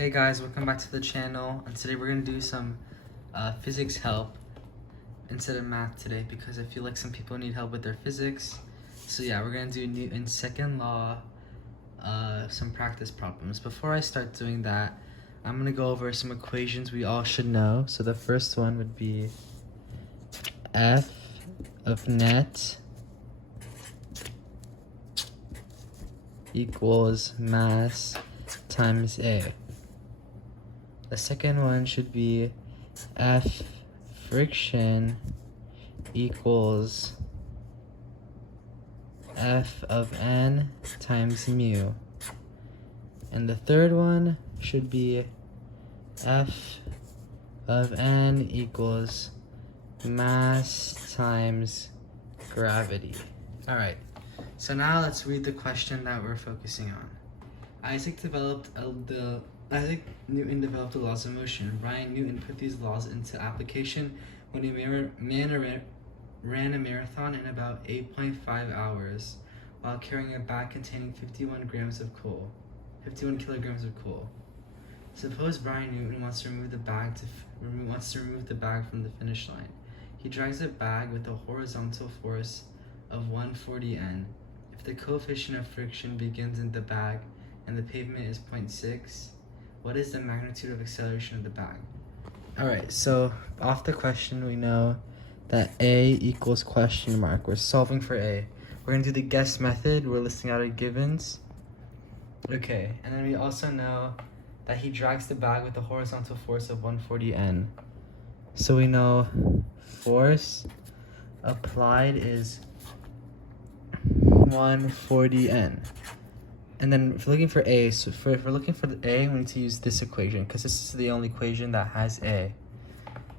Hey guys, welcome back to the channel, and today we're going to do some physics help instead of math today because I feel like some people need help with their physics. So yeah, we're going to do Newton's second law, some practice problems. Before I start doing that, I'm going to go over some equations we all should know. So the first one would be F of net equals mass times A. The second one should be F friction equals F of n times mu. And the third one should be F of n equals mass times gravity. Alright, so now let's read the question that we're focusing on. Isaac Newton developed the laws of motion. Brian Newton put these laws into application when he ran a marathon in about 8.5 hours while carrying a bag containing 51 kilograms of coal. Suppose Brian Newton wants to remove the bag from the finish line. He drags the bag with a horizontal force of 140 N. If the coefficient of friction begins in the bag and the pavement is 0.6, what is the magnitude of acceleration of the bag? Alright, so off the question we know that A equals question mark. We're solving for A. We're going to do the guess method. We're listing out our givens. Okay, and then we also know that he drags the bag with a horizontal force of 140 N. So we know force applied is 140 N. And then if we're looking for A, so if we're looking for the A, we need to use this equation because this is the only equation that has A.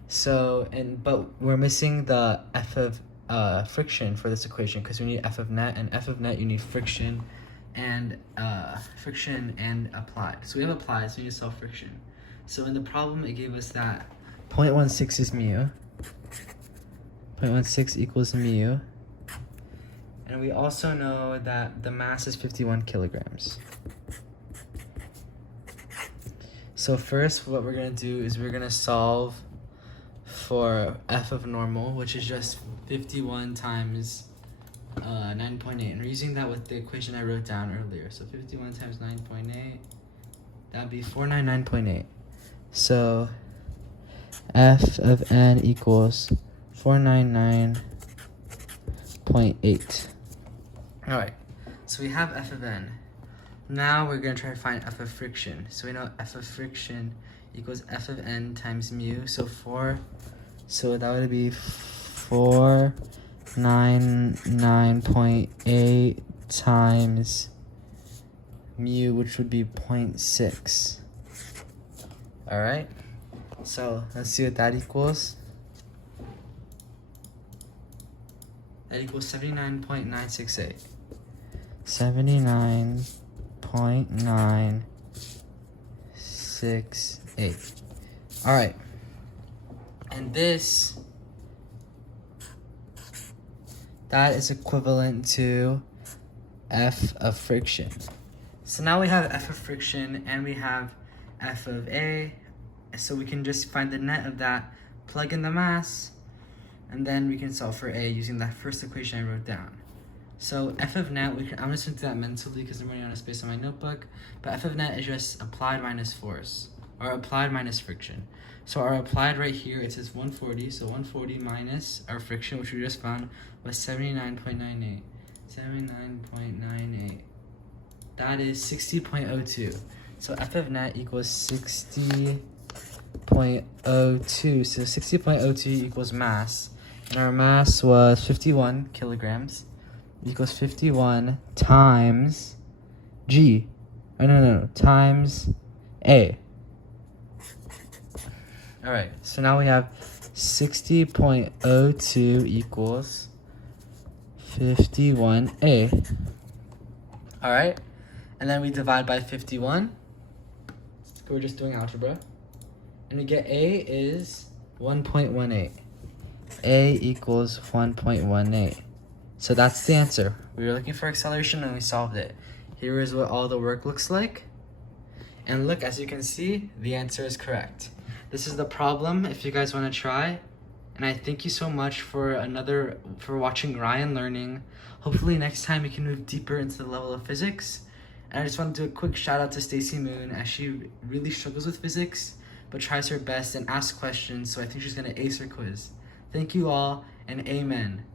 So, but we're missing the F of friction for this equation because we need F of net, and F of net you need friction and applied. So we have applied, so we need to solve friction. So in the problem, it gave us that 0.16 is mu. 0.16 equals mu. And we also know that the mass is 51 kilograms. So first, what we're going to do is we're going to solve for F of normal, which is just 51 times 9.8. And we're using that with the equation I wrote down earlier. So 51 times 9.8, that would be 499.8. So F of n equals 499.8. Alright, so we have F of n. Now we're going to try to find F of friction. So we know F of friction equals F of n times mu. So that would be 499.8 times mu, which would be 0.6. Alright, so let's see what that equals. That equals 79.968. 79.968. All right. And that is equivalent to F of friction. So now we have F of friction and we have F of A. So we can just find the net of that, plug in the mass, and then we can solve for A using that first equation I wrote down. So F of net, I'm just going to do that mentally because I'm running out of space on my notebook. But F of net is just applied minus force, or applied minus friction. So our applied right here, it says 140. So 140 minus our friction, which we just found, was 79.98. 79.98. That is 60.02. So F of net equals 60.02. So 60.02 equals mass. And our mass was 51 kilograms, equals 51 times G. Oh, no, times A. All right, so now we have 60.02 equals 51A. All right, and then we divide by 51. We're just doing algebra. And we get A is 1.18. A equals 1.18. So that's the answer. We were looking for acceleration and we solved it. Here is what all the work looks like. And look, as you can see, the answer is correct. This is the problem if you guys want to try. And I thank you so much for watching Ryan Learning. Hopefully next time we can move deeper into the level of physics. And I just want to do a quick shout out to Stacy Moon, as she really struggles with physics, but tries her best and asks questions, so I think she's gonna ace her quiz. Thank you all, and amen.